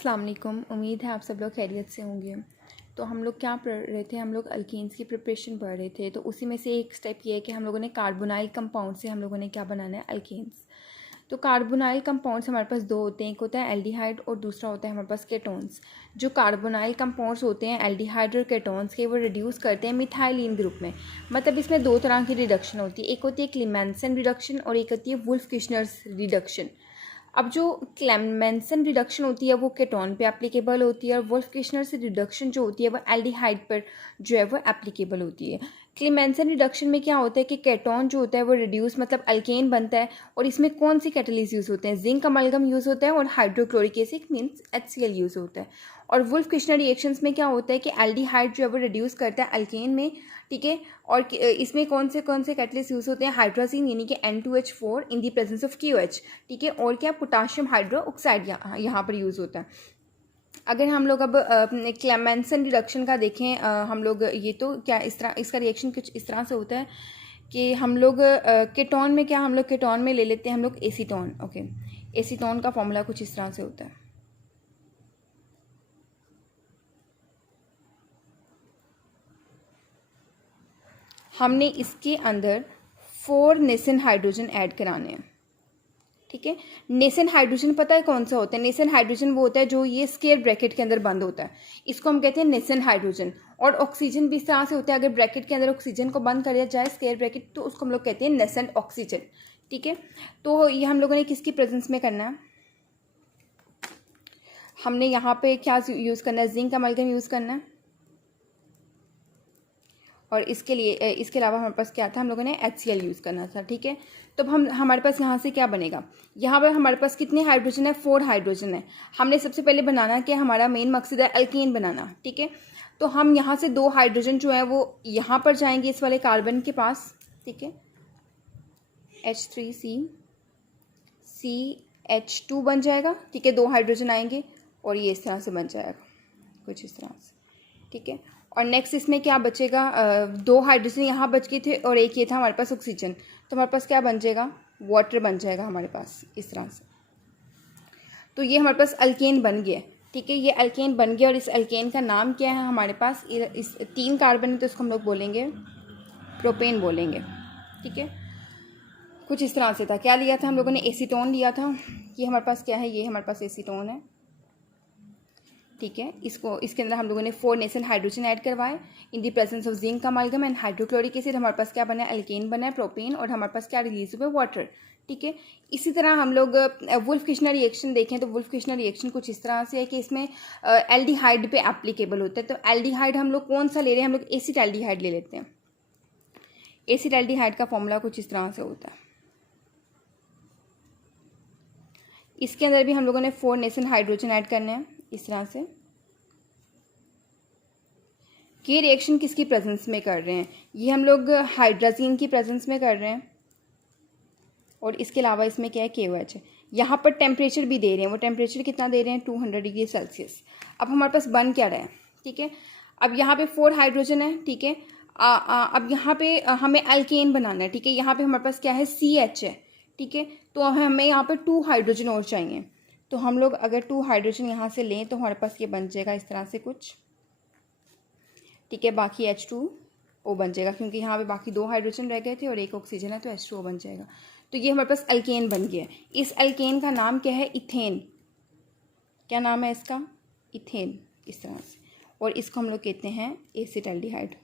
अस्सलाम वालेकुम। उम्मीद है आप सब लोग खैरियत से होंगे। तो हम लोग क्या पढ़ रहे थे, हम लोग अल्कीन्स की प्रिपरेशन पढ़ रहे थे। तो उसी में से एक स्टेप ये है कि हम लोगों ने कार्बोनाइल कंपाउंड से हम लोगों ने क्या बनाना है, अल्कीन्स। तो कार्बोनाइल कंपाउंड्स हमारे पास दो होते हैं, एक होता है एल्डिहाइड और दूसरा होता है हमारे पास केटोन्स। जो कार्बोनाइल कंपाउंड्स होते हैं एल्डिहाइड और केटोन्स के, वो रिड्यूस करते हैं मिथाइलिन ग्रुप में। मतलब इसमें दो तरह की रिडक्शन होती है, एक होती है क्लेमेंसन रिडक्शन और एक होती है वुल्फ-किशनर्स रिडक्शन। अब जो क्लेमेंसन रिडक्शन होती है वो केटोन पे एप्लीकेबल होती है और वुल्फ-किशनर्स रिडक्शन जो होती है वो एल्डिहाइड पर जो है वो एप्लीकेबल होती है। क्लेमेंसन रिडक्शन में क्या होता है कि केटोन जो होता है वो रिड्यूस मतलब अल्केन बनता है। और इसमें कौन सी कैटलिस्ट यूज़ होते हैं, जिंक अमलगम यूज़ होता है और hydrochloric acid means HCl use होता है। और वुल्फ-किशनर रिएक्शंस में क्या होता है कि एल्डिहाइड जो है वो रिड्यूस करता है अल्केन में, ठीक है। और इसमें कौन से कैटलिस्ट यूज़ होते हैं, हाइड्रोजीन यानी कि N2H4 in the presence of KOH, ठीक है। और क्या, पोटाशियम हाइड्रो ऑक्साइड यहाँ पर यूज़ होता है। अगर हम लोग अब क्लेमेंसन रिडक्शन का देखें, हम लोग ये तो क्या इस तरह इसका रिएक्शन कुछ इस तरह से होता है कि हम लोग केटोन में क्या, हम लोग केटोन में ले लेते हैं हम लोग एसीटोन। ओके, एसीटोन का फॉर्मूला कुछ इस तरह से होता है। हमने इसके अंदर 4 नेसन हाइड्रोजन ऐड कराने हैं, ठीक है। नेसन हाइड्रोजन पता है कौन सा होता है? नेसन हाइड्रोजन वो होता है जो ये स्क्वायर ब्रैकेट के अंदर बंद होता है, इसको हम कहते हैं नेसन हाइड्रोजन। और ऑक्सीजन भी इस तरह से होता है, अगर ब्रैकेट के अंदर ऑक्सीजन को बंद कर जाए स्क्वायर ब्रैकेट तो उसको हम लोग कहते हैं नेसेंट ऑक्सीजन, ठीक है। तो ये हम लोगों ने किसकी प्रेजेंस में करना है, हमने यहाँ पे क्या यूज़ करना है, जिंक अमलगम यूज़ करना है। और इसके लिए इसके अलावा हमारे पास क्या था, हम लोगों ने HCl यूज़ करना था, ठीक है। तो हमारे पास यहाँ से क्या बनेगा, यहाँ पर हमारे पास कितने हाइड्रोजन है, 4 हाइड्रोजन है। हमने सबसे पहले बनाना कि हमारा मेन मकसद है अल्केन बनाना, ठीक है। तो हम यहाँ से 2 हाइड्रोजन जो है वो यहाँ पर जाएंगे इस वाले कार्बन के पास, ठीक है। H3CH2 बन जाएगा, ठीक है। 2 हाइड्रोजन आएंगे और ये इस तरह से बन जाएगा कुछ इस तरह से, ठीक है। और नेक्स्ट इसमें क्या बचेगा, 2 हाइड्रोजन यहाँ बच गए थे और एक ये था हमारे पास ऑक्सीजन। तो हमारे पास क्या बन जाएगा, वाटर बन जाएगा हमारे पास इस तरह से। तो ये हमारे पास अल्केन बन गया, ठीक है। ये अल्केन बन गया और इस अल्केन का नाम क्या है हमारे पास, इस 3 कार्बन है तो इसको हम लोग बोलेंगे प्रोपेन बोलेंगे, ठीक है। कुछ इस तरह से था। क्या लिया था हम लोगों ने, एसीटोन लिया था। ये हमारे पास क्या है, ये हमारे पास एसीटोन है, ठीक है। इसके अंदर हम लोगों ने 4 नेसन हाइड्रोजन ऐड करवाए in the presence of zinc amalgam and hydrochloric acid. हमारे पास क्या बना है, अल्केन बना है प्रोपेन, और हमारे पास क्या रिलीज हुआ, वाटर, ठीक है। इसी तरह हम लोग वुल्फ-किशनर रिएक्शन देखें तो वुल्फ-किशनर रिएक्शन कुछ इस तरह से है कि इसमें एल्डिहाइड पे एप्लीकेबल होता है। तो एल्डिहाइड हम लोग कौन सा ले रहे हैं, हम लोग एसिड एल्डिहाइड ले लेते हैं। एसिड एल्डिहाइड का फॉर्मूला कुछ इस तरह से होता है। इसके अंदर भी हम लोगों ने 4 नेसन हाइड्रोजन ऐड करने हैं इस तरह से। ये रिएक्शन किसकी प्रेजेंस में कर रहे हैं, ये हम लोग हाइड्राजीन की प्रेजेंस में कर रहे हैं। और इसके अलावा इसमें क्या है, KOH है। यहाँ पर टेम्परेचर भी दे रहे हैं, वो टेम्परेचर कितना दे रहे हैं, 200 डिग्री सेल्सियस। अब हमारे पास बन क्या रहा है, ठीक है। अब यहाँ पे 4 हाइड्रोजन है, ठीक है। अब यहाँ पे हमें अल्केन बनाना है, ठीक है। यहाँ पे हमारे पास क्या है, CH है, ठीक है। तो हमें यहाँ पे 2 हाइड्रोजन और चाहिए। तो हम लोग अगर 2 हाइड्रोजन यहाँ से लें तो हमारे पास ये बन जाएगा इस तरह से कुछ, ठीक है। बाकी H2O बन जाएगा क्योंकि यहाँ पे बाकी 2 हाइड्रोजन रह गए थे और एक ऑक्सीजन है तो H2O बन जाएगा। तो ये हमारे पास अल्केन बन गया। इस अल्केन का नाम क्या है, इथेन। क्या नाम है इसका, इथेन, इस तरह से। और इसको हम लोग कहते हैं एसिटाल्डिहाइड।